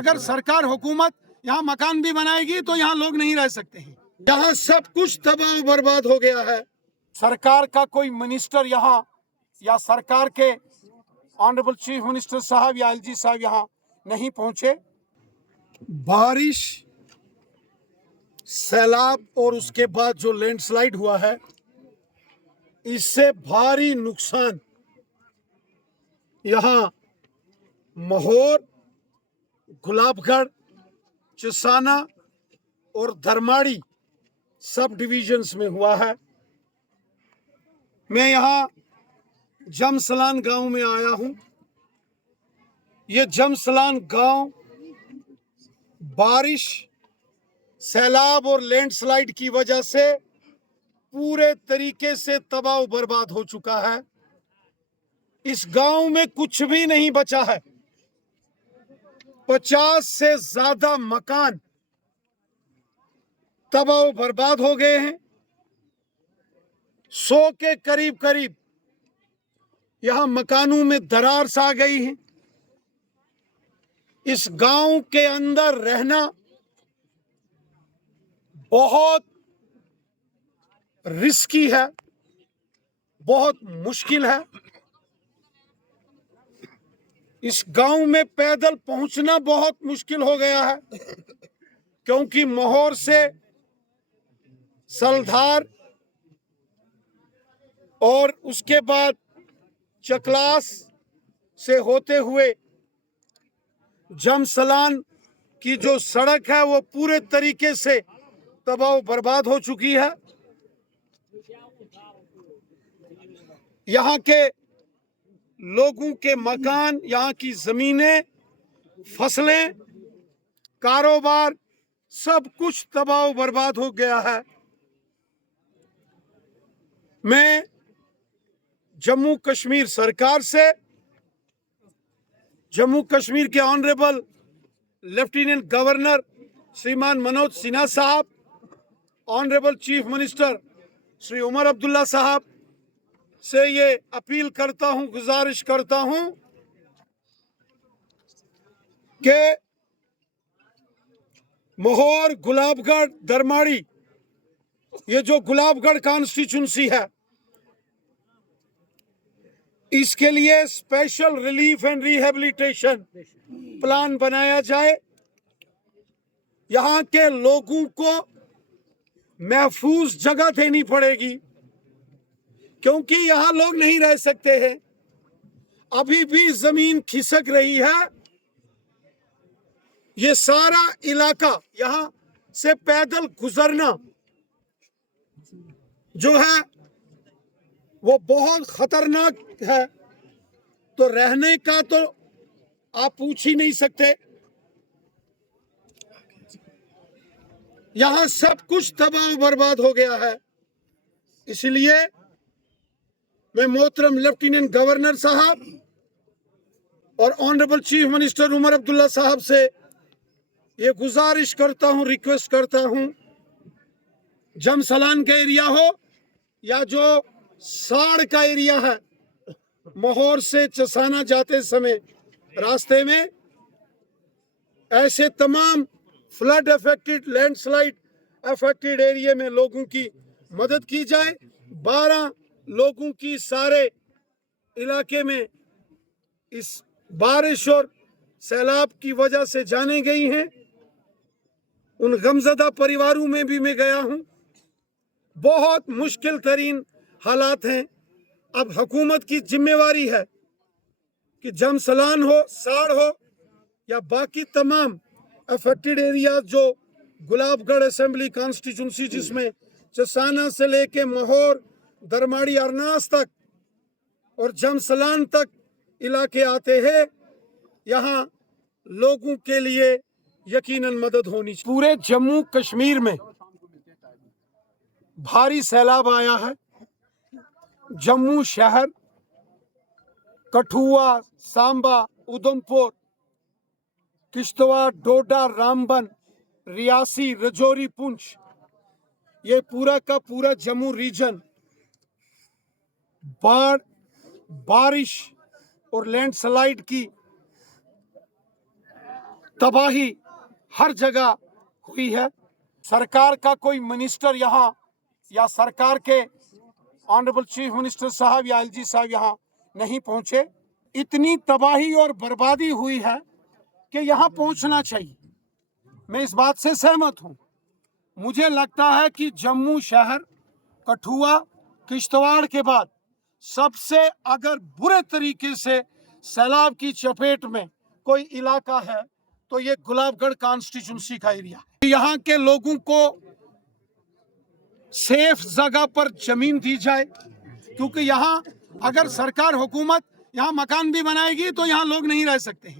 अगर सरकार हुकूमत यहाँ मकान भी बनाएगी तो यहाँ लोग नहीं रह सकते हैं। यहाँ सब कुछ तबाह बर्बाद हो गया है। सरकार का कोई मिनिस्टर यहाँ या सरकार के ऑनरेबल चीफ मिनिस्टर साहब या एलजी साहब यहाँ नहीं पहुंचे। बारिश, सैलाब और उसके बाद जो लैंडस्लाइड हुआ है, इससे भारी नुकसान यहाँ महोर, गुलाबगढ़, चसाना और धर्माड़ी सब डिविजन्स में हुआ है। मैं यहाँ जमसलान गांव में आया हूं। ये जमसलान गांव बारिश, सैलाब और लैंडस्लाइड की वजह से पूरे तरीके से तबाह बर्बाद हो चुका है। इस गांव में कुछ भी नहीं बचा है। 50 से ज्यादा मकान तबाह बर्बाद हो गए हैं। 100 के करीब करीब यहां मकानों में दरार सा गई है। इस गांव के अंदर रहना बहुत रिस्की है, बहुत मुश्किल है। इस गांव में पैदल पहुंचना बहुत मुश्किल हो गया है, क्योंकि महोर से सलधार और उसके बाद चकलास से होते हुए जमसलान की जो सड़क है वो पूरे तरीके से तबाह बर्बाद हो चुकी है। यहाँ के लोगों के मकान, यहाँ की जमीनें, फसलें, कारोबार सब कुछ तबाह बर्बाद हो गया है। मैं जम्मू कश्मीर सरकार से, जम्मू कश्मीर के ऑनरेबल लेफ्टिनेंट गवर्नर श्रीमान मनोज सिन्हा साहब, honourable chief minister Shri Omar Abdullah साहब से ये अपील करता हूं, गुजारिश करता हूं कि महोर, गुलाबगढ़, धर्माड़ी, ये जो गुलाबगढ़ कॉन्स्टिट्यूंसी है, इसके लिए special relief and rehabilitation plan बनाया जाए। यहाँ के लोगों को महफूज जगह देनी पड़ेगी, क्योंकि यहाँ लोग नहीं रह सकते हैं। अभी भी जमीन खिसक रही है। ये सारा इलाका, यहाँ से पैदल गुजरना जो है वो बहुत खतरनाक है। तो रहने का तो आप पूछ ही नहीं सकते। यहां सब कुछ तबाह बर्बाद हो गया है। इसलिए मैं मोहतरम लेफ्टिनेंट गवर्नर साहब और honourable chief minister Omar Abdullah साहब से ये गुजारिश करता हूं, रिक्वेस्ट करता हूं, जमसलान का एरिया हो या जो साड़ का एरिया है, महोर से चसाना जाते समय रास्ते में ऐसे तमाम flood affected, landslide affected area में लोगों की मदद की जाए। 12 लोगों की सारे इलाके में इस बारिश और सैलाब की वजह से जाने गई हैं। उन गमजदा परिवारों में भी मैं गया हूं। बहुत मुश्किल तरीन हालात हैं। अब हुकूमत की जिम्मेवारी है कि जमसलान हो, साड़ हो या बाकी तमाम अफेक्टेड एरिया जो गुलाबगढ़ असेंबली कॉन्स्टिट्यूंसी, जिसमें चसाना से लेके महोर, धर्माड़ी, अरनास तक और जमसलान तक इलाके आते हैं, यहाँ लोगों के लिए यकीनन मदद होनी चाहिए। पूरे जम्मू कश्मीर में भारी सैलाब आया है। जम्मू शहर, कठुआ, सांबा, उधमपुर, किश्तवाड़, डोडा, रामबन, रियासी, रजौरी, पुंछ, ये पूरा का पूरा जम्मू रीजन बाढ़, बारिश और लैंडस्लाइड की तबाही हर जगह हुई है। सरकार का कोई मिनिस्टर यहाँ या सरकार के ऑनरेबल चीफ मिनिस्टर साहब या एलजी साहब यहाँ नहीं पहुंचे। इतनी तबाही और बर्बादी हुई है कि यहाँ पहुंचना चाहिए। मैं इस बात से सहमत हूं। मुझे लगता है कि जम्मू शहर, कठुआ, किश्तवाड़ के बाद सबसे अगर बुरे तरीके से सैलाब की चपेट में कोई इलाका है तो ये गुलाबगढ़ कॉन्स्टिट्यूंसी का एरिया है। यहाँ के लोगों को सेफ जगह पर जमीन दी जाए, क्योंकि यहाँ अगर सरकार हुकूमत यहाँ मकान भी बनाएगी तो यहाँ लोग नहीं रह सकते हैं।